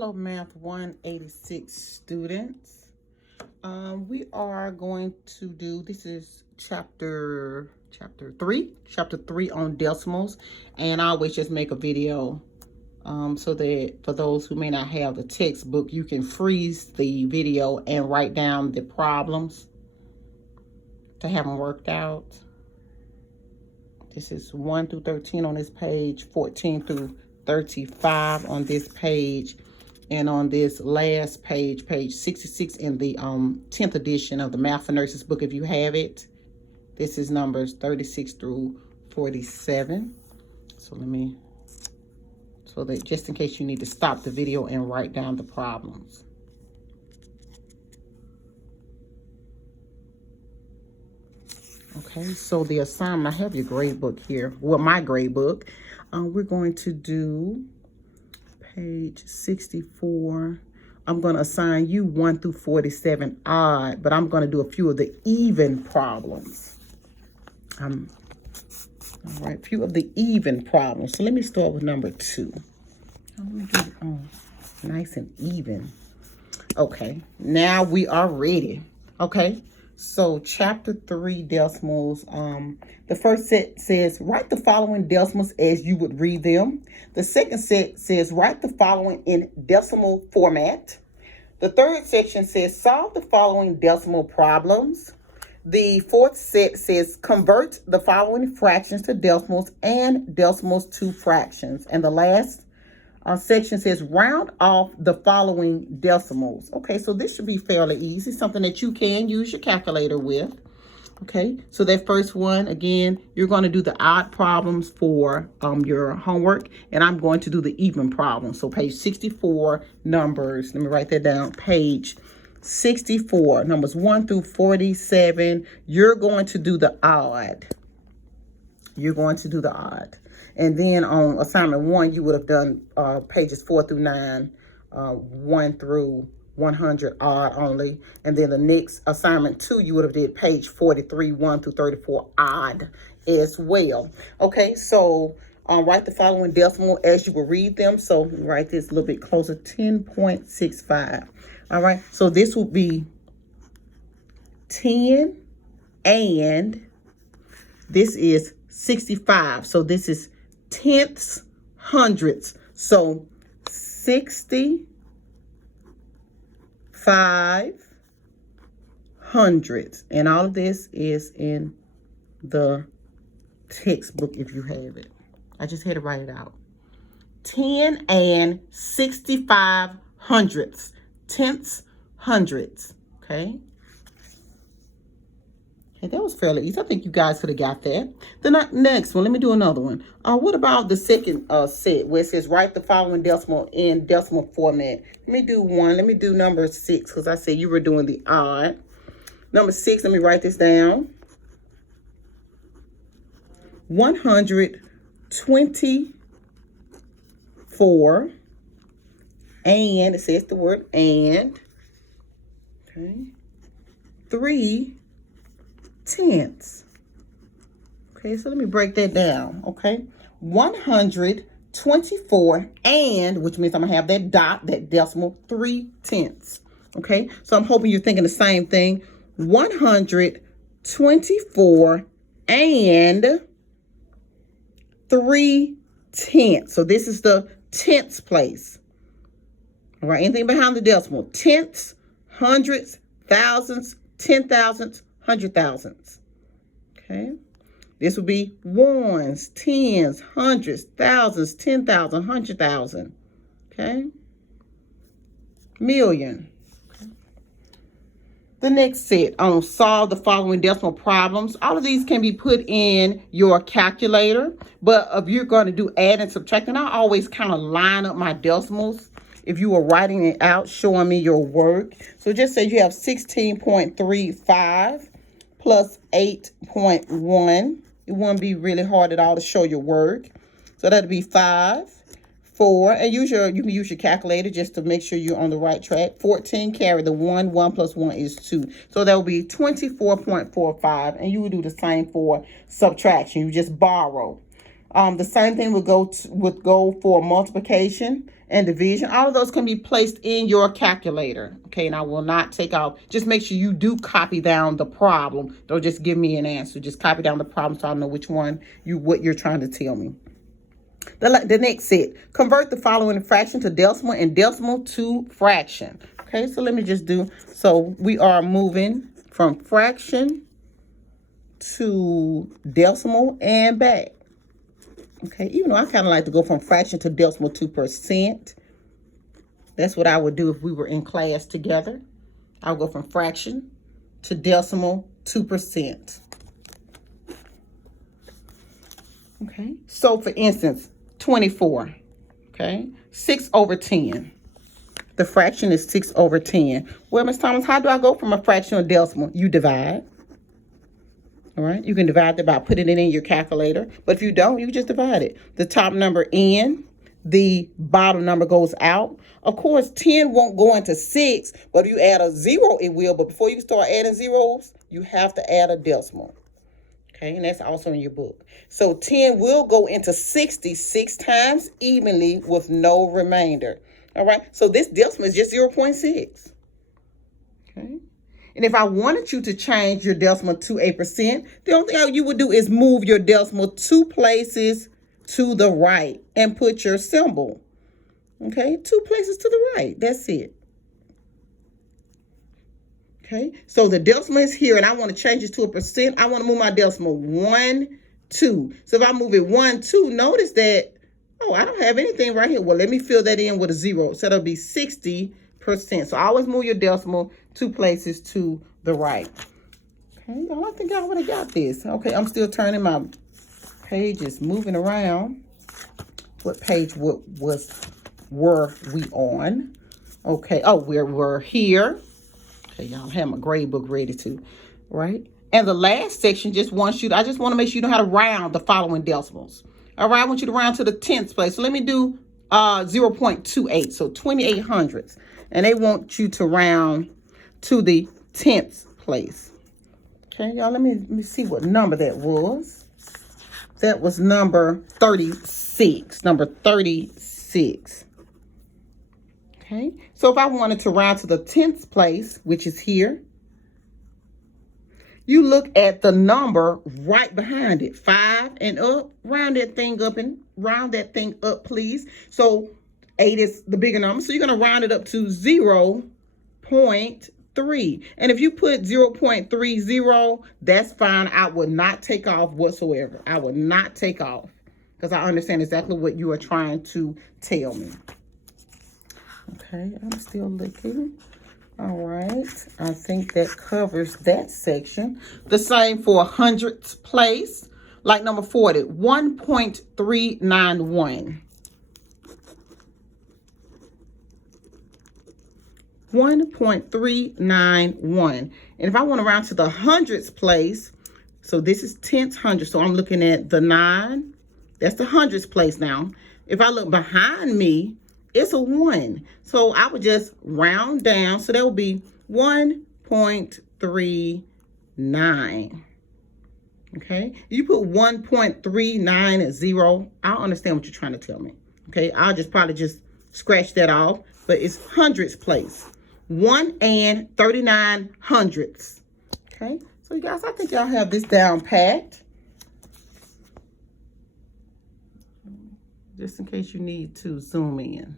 Hello, Math 186 students. We are going to do, this is chapter 3 on decimals. And I always just make a video so that for those who may not have the textbook, you can freeze the video and write down the problems to have them worked out. This is 1 through 13 on this page, 14 through 35 on this page. And on this last page, page 66 in the 10th edition of the Math for Nurses book, if you have it, this is numbers 36 through 47. So so that just in case you need to stop the video and write down the problems. Okay, so the assignment, I have your grade book here. Well, my grade book. We're going to do page 64. I'm going to assign you 1 through 47 odd, but I'm going to do a few of the even problems. All right, a few of the even problems. So let me start with number 2. Let me get it nice and even. Okay, now we are ready. Okay, so chapter 3 decimals. The first set says, write the following decimals as you would read them. The second set says, write the following in decimal format. The third section says, solve the following decimal problems. The fourth set says, convert the following fractions to decimals and decimals to fractions. And the last section says, round off the following decimals. Okay, so this should be fairly easy, something that you can use your calculator with. Okay, so that first one, again, you're going to do the odd problems for your homework, and I'm going to do the even problems. So page 64, numbers, let me write that down, page 64, numbers 1 through 47, you're going to do the odd. You're going to do the odd. And then on assignment 1, you would have done pages 4 through 9, 1 through 100 odd only. And then the next assignment 2, you would have did page 43, 1 through 34 odd as well. Okay, so write the following decimal as you will read them. So write this a little bit closer, 10.65. All right, so this will be 10 and this is 65. So this is tenths, hundredths. So 65 hundredths. And all of this is in the textbook if you have it. I just had to write it out. 10 and 65 hundredths. Tenths, hundredths. Okay. Okay, that was fairly easy. I think you guys could have got that. The next one, let me do another one. What about the second set where it says write the following decimal in decimal format? Let me do one. Let me do number 6 because I said you were doing the odd. Number 6, let me write this down. 124 and it says the word and. Okay. 3 tenths. Okay, so let me break that down. Okay, 124 and, which means I'm gonna have that dot, that decimal, 3 tenths. Okay, so I'm hoping you're thinking the same thing. 124 and 3 tenths. So this is the tenths place. All right, anything behind the decimal, tenths, hundreds, thousands, 10,000s, 100,000s. Okay. This would be ones, tens, hundreds, thousands, 10,000, 100,000. Okay. Million. Okay. The next set on solve the following decimal problems. All of these can be put in your calculator, but if you're going to do add and subtract, and I always kind of line up my decimals if you were writing it out, showing me your work. So just say you have 16.35 plus 8.1. It won't be really hard at all to show your work. So that'll be 5, 4, and you can use your calculator just to make sure you're on the right track. 14 carry the 1, 1 plus 1 is 2. So that will be 24.45, and you would do the same for subtraction. You just borrow. The same thing would go for multiplication and division. All of those can be placed in your calculator. Okay, and I will not take out. Just make sure you do copy down the problem. Don't just give me an answer. Just copy down the problem so I know which one what you're trying to tell me. The next set, convert the following fraction to decimal and decimal to fraction. Okay, so let me just do. So we are moving from fraction to decimal and back. Okay, even though I kind of like to go from fraction to decimal to percent. That's what I would do if we were in class together. I'll go from fraction to decimal to percent. Okay, so for instance, 24. Okay, 6 over 10. The fraction is 6 over 10. Well, Ms. Thomas, how do I go from a fraction to a decimal? You divide. All right, you can divide that by putting it in your calculator. But if you don't, you just divide it. The top number in, the bottom number goes out. Of course, 10 won't go into 6, but if you add a 0, it will. But before you start adding zeros, you have to add a decimal. Okay, and that's also in your book. So 10 will go into 60 6 times evenly with no remainder. All right, so this decimal is just 0.6. Okay. And if I wanted you to change your decimal to a percent, the only thing you would do is move your decimal 2 places to the right and put your symbol. Okay, 2 places to the right. That's it. Okay, so the decimal is here and I want to change it to a percent. I want to move my decimal 1, 2. So if I move it 1, 2, notice that, oh, I don't have anything right here. Well, let me fill that in with a 0. So that'll be 60%. So always move your decimal 2 places to the right. Okay, y'all, I think I would have got this. Okay, I'm still turning my pages, moving around. What page were we on? Okay, oh, we're here. Okay, y'all have my grade book ready too, right? And the last section just wants you to, I just want to make sure you know how to round the following decimals. All right, I want you to round to the 10th place. So let me do 0.28, so 28 hundredths. And they want you to round to the 10th place. Okay, y'all, let me see what number that was. That was number 36. Number 36. Okay, so if I wanted to round to the 10th place, which is here, you look at the number right behind it, 5 and up. Round that thing up and round that thing up, please. So 8 is the bigger number, so you're going to round it up to 0.3. And if you put 0.30, that's fine. I would not take off whatsoever. I would not take off because I understand exactly what you are trying to tell me. Okay, I'm still looking. All right, I think that covers that section. The same for 100th place, like number 40, 1.391. 1.391. And if I want to round to the 100th place, so this is 10th hundred, so I'm looking at the 9. That's the 100th place now. If I look behind me, it's a 1. So I would just round down. So that would be 1.39. Okay. You put 1.39 at 0. I don't understand what you're trying to tell me. Okay. I'll just probably just scratch that off. But it's 100th place. 1 and 39 hundredths. Okay. So you guys, I think y'all have this down packed. Just in case you need to zoom in.